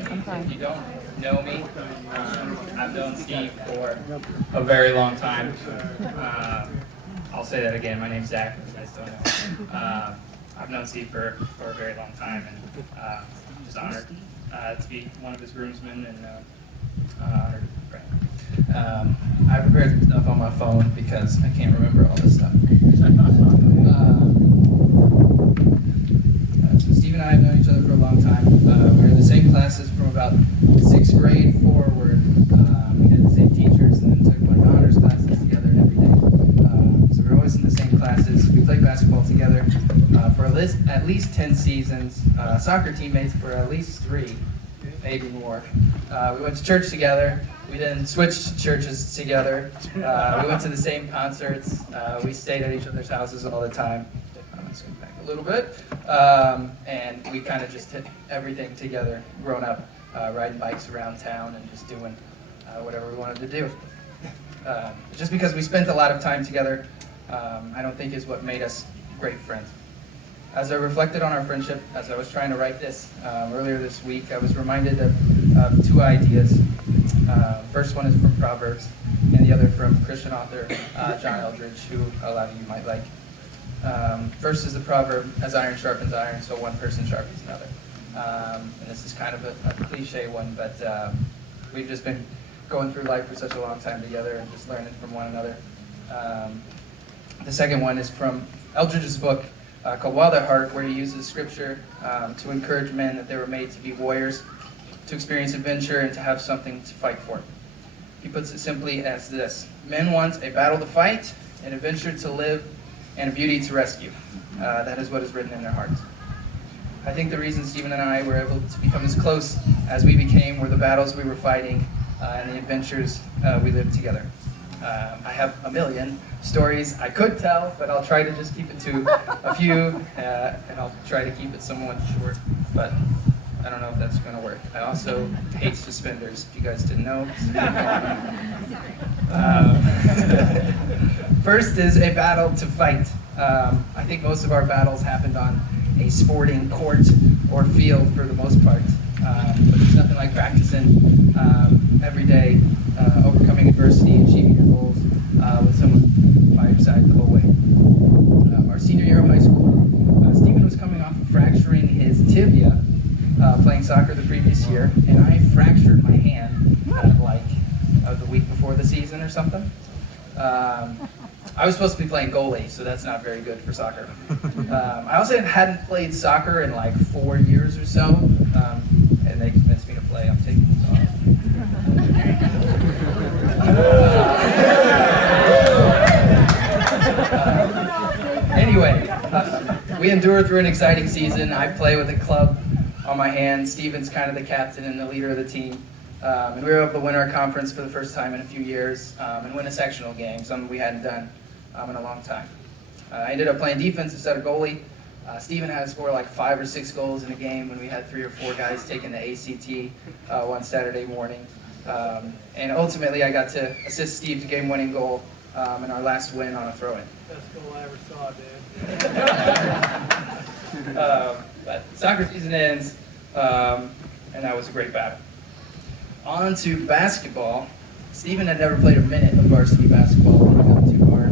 If you don't know me, I've known Steve for a very long time. I'll say that again. My name's Zach, if you guys don't know. I've known Steve for a very long time, and just honored to be one of his groomsmen, and honored to be a friend. I prepared stuff on my phone because I can't remember all this stuff. So Steve and I have known each other for a long time. We were in the same classes from about 6th grade forward. We had the same teachers, and then took like honors classes together every day. So we were always in the same classes. We played basketball together for at least 10 seasons. Soccer teammates for at least 3, maybe more. We went to church together. We then switched churches together. We went to the same concerts. We stayed at each other's houses all the time. Let's go back a little bit. And we kind of just did everything together, growing up, riding bikes around town and just doing whatever we wanted to do. Just because we spent a lot of time together, I don't think is what made us great friends. As I reflected on our friendship, as I was trying to write this earlier this week, I was reminded of 2 ideas. First one is from Proverbs, and the other from Christian author John Eldridge, who a lot of you might like. First is the proverb, as iron sharpens iron, so one person sharpens another. And this is kind of a cliche one, but we've just been going through life for such a long time together and just learning from one another. The second one is from Eldridge's book called Wild at Heart, where he uses scripture to encourage men that they were made to be warriors, to experience adventure, and to have something to fight for. He puts it simply as this: men want a battle to fight, an adventure to live, and a beauty to rescue. That is what is written in their hearts. I think the reason Stephen and I were able to become as close as we became were the battles we were fighting and the adventures we lived together. I have a million stories I could tell, but I'll try to just keep it to a few, and I'll try to keep it somewhat short, but I don't know if that's going to work. I also hate suspenders, if you guys didn't know. First is a battle to fight. I think most of our battles happened on a sporting court or field for the most part. But there's nothing like practicing every day, overcoming adversity, achieving your goals with someone by your side the whole way. Our senior year of high school, Stephen was coming off of fracturing his tibia playing soccer the previous year, and I fractured my hand the week before the season or something. I was supposed to be playing goalie, so that's not very good for soccer. I also hadn't played soccer in like 4 years or so, and they convinced me to play. I'm taking this off. Anyway, we endured through an exciting season. I play with a club on my hand. Steven's kind of the captain and the leader of the team. And we were able to win our conference for the first time in a few years, and win a sectional game, something we hadn't done in a long time. I ended up playing defense instead of goalie. Steven had to score like 5 or 6 goals in a game when we had 3 or 4 guys taking the ACT one Saturday morning. And ultimately, I got to assist Steve's game-winning goal in our last win on a throw-in. Best goal I ever saw, dude. But soccer season ends, and that was a great battle. On to basketball. Stephen had never played a minute of varsity basketball when he got too hard.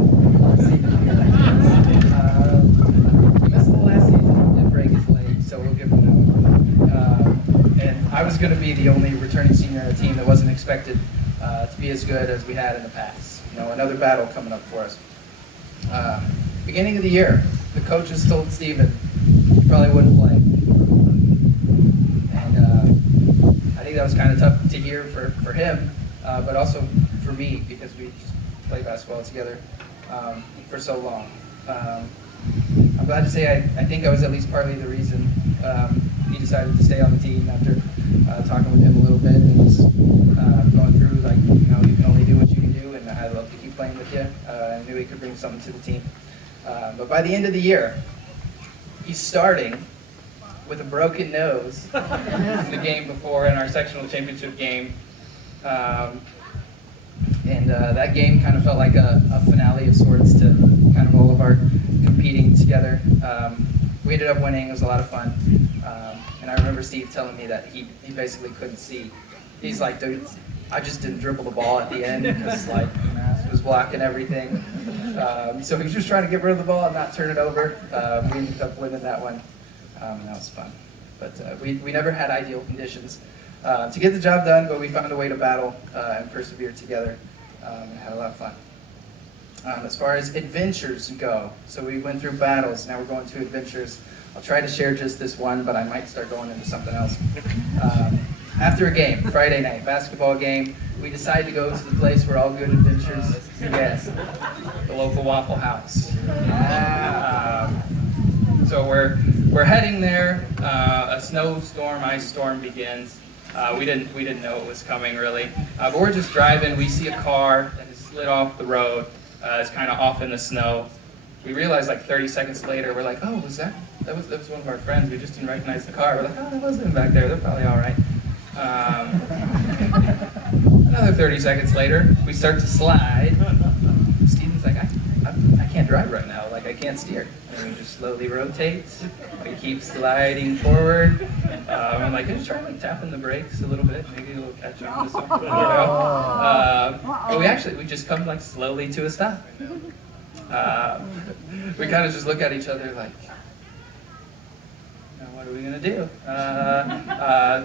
He missed the last season, did break his leg, so we'll give him that one. And I was going to be the only returning senior on the team that wasn't expected to be as good as we had in the past. You know, another battle coming up for us. Beginning of the year, the coaches told Stephen he probably wouldn't play. I think that was kind of tough to hear for him, but also for me, because we just played basketball together for so long. I'm glad to say I think I was at least partly the reason he decided to stay on the team after talking with him a little bit and was going through, like, you know, you can only do what you can do, and I'd love to keep playing with you. I knew he could bring something to the team. But by the end of the year, he's starting with a broken nose in the game before, in our sectional championship game. And that game kind of felt like a finale of sorts to kind of all of our competing together. We ended up winning. It was a lot of fun. And I remember Steve telling me that he basically couldn't see. He's like, dude, I just didn't dribble the ball at the end because like the mask was blocking everything. So he was just trying to get rid of the ball and not turn it over. We ended up winning that one, and that was fun. But we never had ideal conditions to get the job done, but we found a way to battle and persevere together and had a lot of fun. As far as adventures go, so we went through battles, now we're going to adventures. I'll try to share just this one, but I might start going into something else. After a game, Friday night, basketball game, we decided to go to the place where all good adventures, yes, the local Waffle House. So we're heading there. A snowstorm, ice storm begins. We didn't know it was coming really, but we're just driving. We see a car that has slid off the road. It's kind of off in the snow. We realize like 30 seconds later, we're like, oh, that was one of our friends. We just didn't recognize the car. We're like, oh, that wasn't back there. They're probably all right. Another 30 seconds later, we start to slide. Steven's like, I can't drive right now. Like, I can't steer. And we just slowly rotate. We keep sliding forward. I'm like, just try like tapping the brakes a little bit. Maybe it'll catch on to something. You know? But we just come like slowly to a stop. We kind of just look at each other like, now what are we gonna do?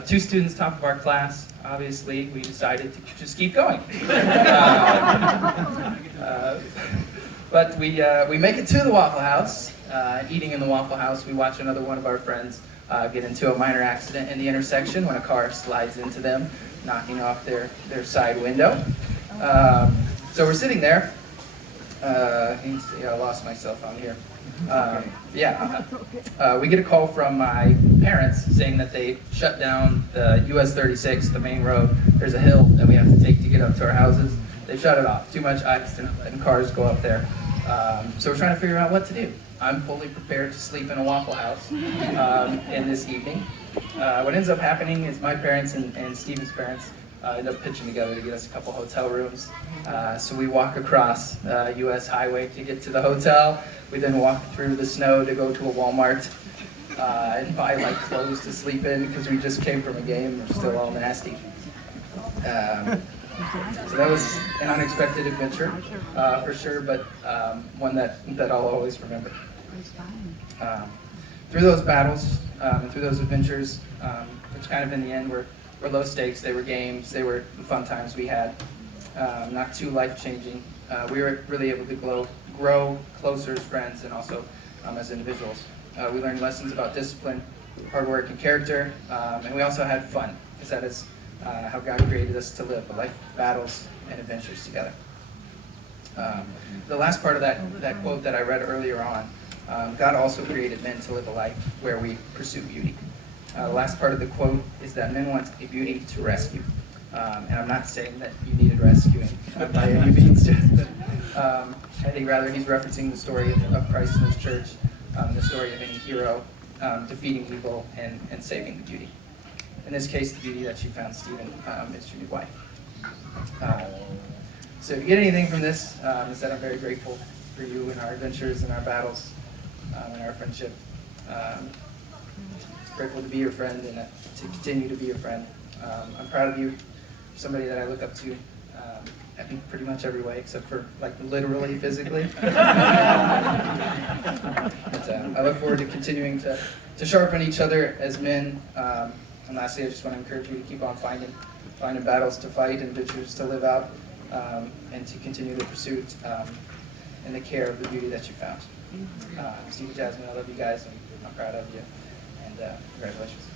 2 students top of our class. Obviously, we decided to just keep going. But we make it to the Waffle House. Eating in the Waffle House, we watch another one of our friends get into a minor accident in the intersection when a car slides into them, knocking off their side window. So we're sitting there. I lost myself on here. We get a call from my parents saying that they shut down the US 36, the main road. There's a hill that we have to take to get up to our houses. They shut it off. Too much ice and cars go up there. So we're trying to figure out what to do. I'm fully prepared to sleep in a Waffle House in this evening. What ends up happening is my parents and Steven's parents end up pitching together to get us a couple hotel rooms. So we walk across US Highway to get to the hotel. We then walk through the snow to go to a Walmart and buy like clothes to sleep in because we just came from a game. We're still all nasty. So that was an unexpected adventure for sure, but one that I'll always remember. Through those battles, through those adventures, which kind of in the end were low stakes, they were games, they were fun times we had, not too life-changing. We were really able to grow closer as friends and also as individuals. We learned lessons about discipline, hard work, and character, and we also had fun, because that is how God created us to live, a life of battles and adventures together. The last part of that quote that I read earlier on, God also created men to live a life where we pursue beauty. The last part of the quote is that men want a beauty to rescue. And I'm not saying that you needed rescuing by any means, but I think rather he's referencing the story of Christ and his church, the story of any hero defeating evil and saving the beauty. In this case, the beauty that she found Stephen is your new wife. So if you get anything from this, is that I'm very grateful for you and our adventures and our battles and our friendship. Grateful to be your friend and to continue to be your friend. I'm proud of you, somebody that I look up to in pretty much every way, except for like literally, physically. But, I look forward to continuing to sharpen each other as men. And lastly, I just want to encourage you to keep on finding battles to fight and adventures to live out, and to continue the pursuit and the care of the beauty that you found. Steve and Jasmine, I love you guys, and I'm proud of you. And congratulations.